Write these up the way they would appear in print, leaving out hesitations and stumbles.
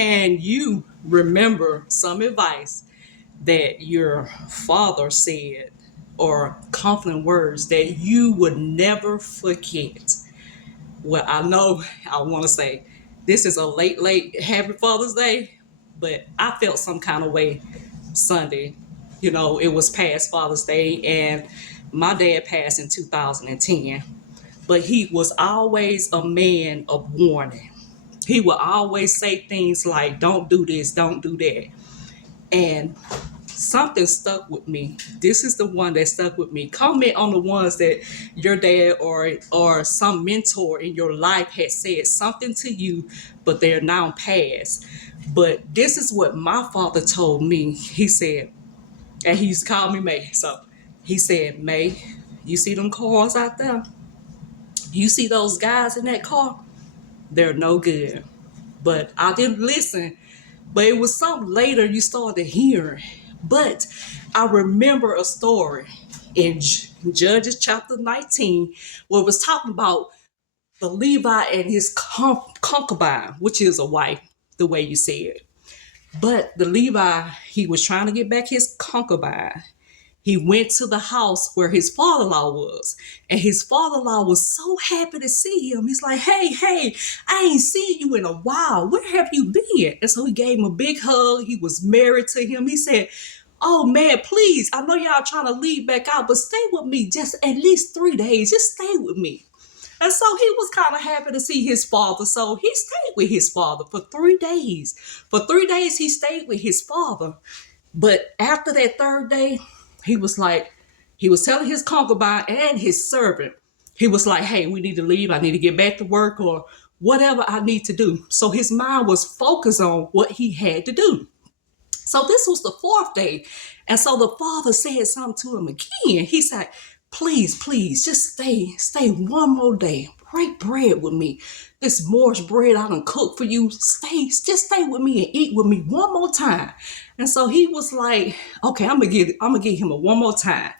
Can you remember some advice that your father said or confident words that you would never forget? Well, I know I want to say this is a late happy Father's Day, but I felt some kind of way Sunday. You know, it was past Father's Day, and my dad passed in 2010, but he was always a man of warning. He would always say things like, don't do this, don't do that. And something stuck with me. This is the one that stuck with me. Comment on the ones that your dad or some mentor in your life has said something to you, but they're now past. But this is what my father told me. He said, and he used to call me May. So he said, May, you see them cars out there? You see those guys in that car? They're no good. But I didn't listen. But it was something later you started hearing. But I remember a story in Judges chapter 19 where it was talking about the Levi and his concubine, which is a wife, the way you say it. But the Levi, he was trying to get back his concubine. He went to the house where his father-in-law was, and his father-in-law was so happy to see him. He's like, hey, I ain't seen you in a while. Where have you been? And so he gave him a big hug. He was married to him. He said, oh man, please, I know y'all trying to leave back out, but stay with me just at least 3 days. Just stay with me. And so he was kind of happy to see his father. So he stayed with his father for 3 days. For 3 days, he stayed with his father. But after that third day, he was like, he was telling his concubine and his servant, he was like, hey, we need to leave. I need to get back to work or whatever I need to do. So his mind was focused on what he had to do. So this was the fourth day. And so the father said something to him again. He said, please, just stay one more day. Break bread with me. This Moorish bread I done cooked for you. Just stay with me and eat with me one more time. And so he was like, okay, I'm gonna give him a one more time.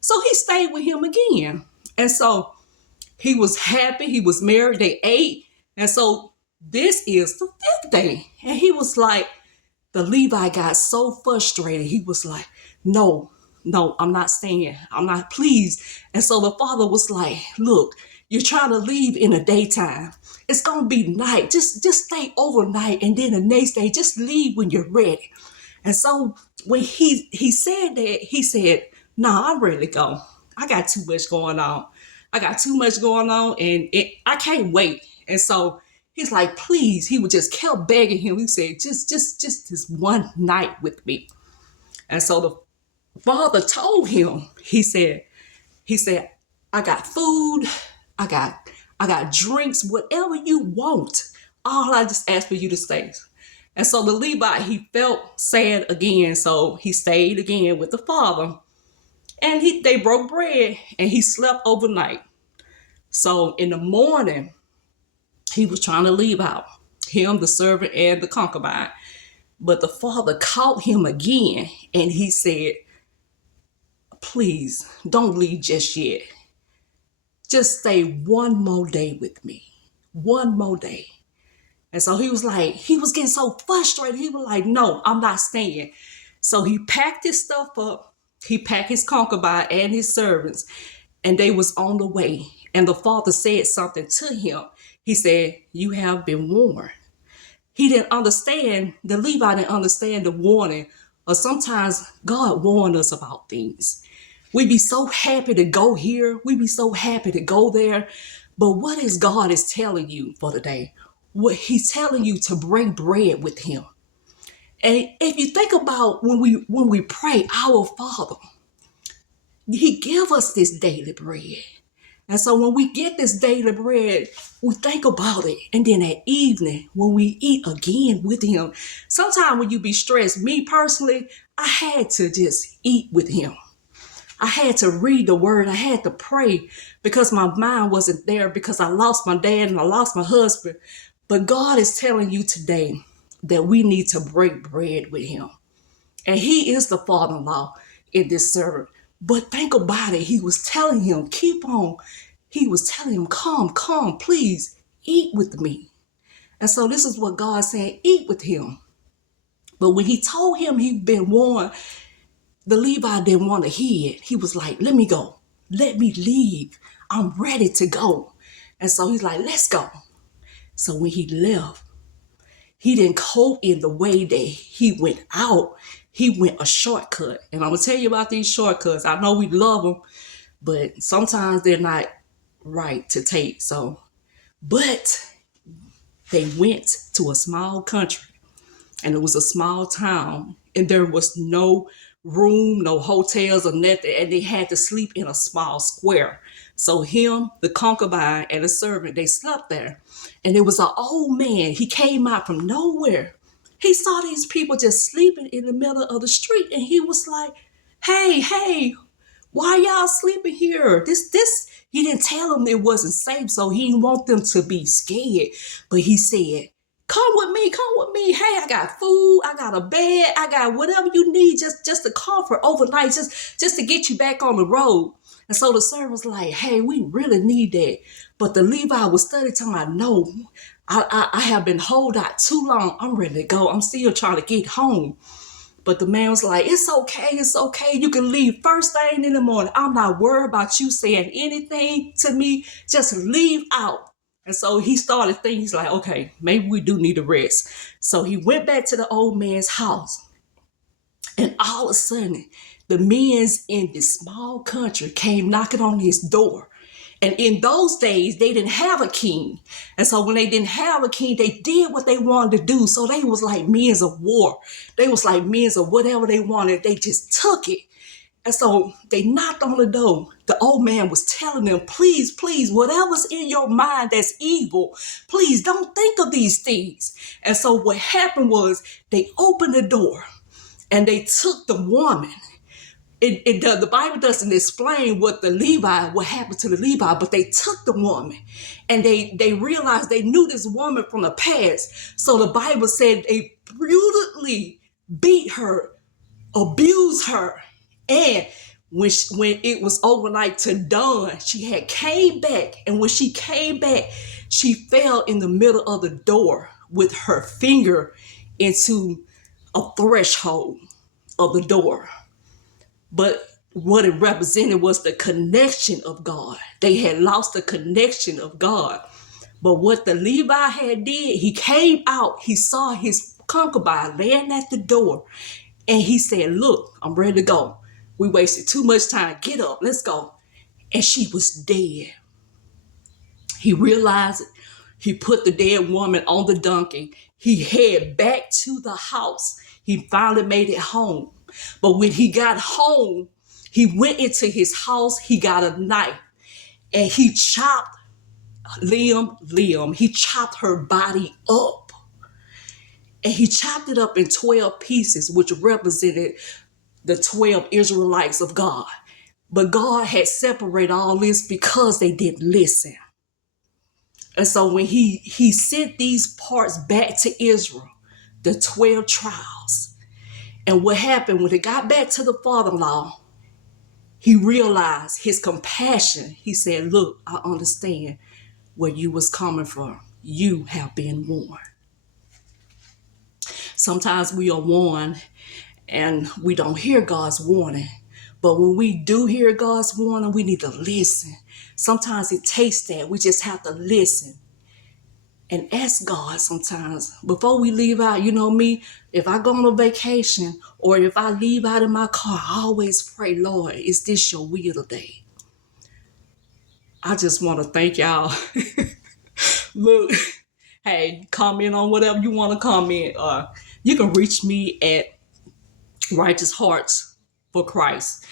So he stayed with him again. And so he was happy. He was married. They ate. And so this is the fifth day. And he was like, the Levi got so frustrated. He was like, no, I'm not staying. I'm not pleased. And so the father was like, look, you're trying to leave in the daytime. It's going to be night. Just stay overnight. And then the next day, just leave when you're ready. And so when he said that, he said, nah, I'm ready to go. I got too much going on. And I can't wait. And so he's like, please. He would just kept begging him. He said, just this one night with me. And so the father told him, he said, I got food, I got drinks, whatever you want. All I just ask for you to stay. And so the Levi, he felt sad again. So he stayed again with the father. And they broke bread and he slept overnight. So in the morning, he was trying to leave out, him, the servant, and the concubine. But the father caught him again and he said, please don't leave just yet. Just stay one more day with me. One more day. And so he was getting so frustrated. He was like, no, I'm not staying. So he packed his stuff up. He packed his concubine and his servants, and they was on the way. And the father said something to him. He said, you have been warned. He didn't understand, the Levi didn't understand the warning. Or sometimes God warned us about things. We be so happy to go here. We be so happy to go there. But what is God is telling you for the day? What he's telling you to break bread with him. And if you think about when we pray, our Father, he give us this daily bread. And so when we get this daily bread, we think about it. And then at evening, when we eat again with him, sometimes when you be stressed, me personally, I had to just eat with him. I had to read the word. I had to pray because my mind wasn't there because I lost my dad and I lost my husband. But God is telling you today that we need to break bread with him. And he is the father-in-law in this servant. But think about it. He was telling him, keep on. He was telling him, come, please eat with me. And so this is what God said, eat with him. But when he told him he'd been warned, the Levi didn't want to hear it. He was like, let me go. Let me leave. I'm ready to go. And so he's like, let's go. So when he left, he didn't go in the way that he went out. He went a shortcut. And I'm going to tell you about these shortcuts. I know we love them, but sometimes they're not right to take. But they went to a small country, and it was a small town, and there was no room, no hotels or nothing, and they had to sleep in a small square. So him, the concubine, and the servant, they slept there. And it was an old man. He came out from nowhere. He saw these people just sleeping in the middle of the street, and he was like, hey, why y'all sleeping here? He didn't tell them it wasn't safe, so he didn't want them to be scared. But he said, come with me. Hey, I got food, I got a bed, I got whatever you need, just to comfort overnight, just to get you back on the road. And so the servant was like, hey, we really need that. But the Levi was studying, telling me, no, I have been holed out too long. I'm ready to go. I'm still trying to get home. But the man was like, it's okay. You can leave first thing in the morning. I'm not worried about you saying anything to me. Just leave out. And so he started thinking, he's like, okay, maybe we do need a rest. So he went back to the old man's house. And all of a sudden, the men in this small country came knocking on his door. And in those days, they didn't have a king. And so when they didn't have a king, they did what they wanted to do. So they was like men of war. They was like men of whatever they wanted. They just took it. And so they knocked on the door. The old man was telling them, please, whatever's in your mind that's evil, please don't think of these things. And so what happened was they opened the door and they took the woman. The Bible doesn't explain what happened to the Levi, but they took the woman and they realized they knew this woman from the past. So the Bible said they brutally beat her, abused her. And when it was overnight to dawn, she had came back. And when she came back, she fell in the middle of the door with her finger into a threshold of the door. But what it represented was the connection of God. They had lost the connection of God. But what the Levi had did, he came out, he saw his concubine laying at the door, and he said, look, I'm ready to go. We wasted too much time. Get up, let's go. And she was dead. He realized it. He put the dead woman on the donkey. He headed back to the house. He finally made it home. But when he got home, he went into his house. He got a knife and he chopped Liam. He chopped her body up. And he chopped it up in 12 pieces, which represented the 12 Israelites of God. But God had separated all this because they didn't listen. And so when he sent these parts back to Israel, the 12 tribes, and what happened when it got back to the father-in-law, he realized his compassion. He said, look, I understand where you was coming from. You have been warned. Sometimes we are warned and we don't hear God's warning. But when we do hear God's warning, we need to listen. Sometimes it takes that. We just have to listen and ask God sometimes before we leave out. You know me, if I go on a vacation or if I leave out in my car, I always pray, Lord, is this your will today? I just want to thank y'all. Look, hey, comment on whatever you want to comment. You can reach me at Righteous Hearts for Christ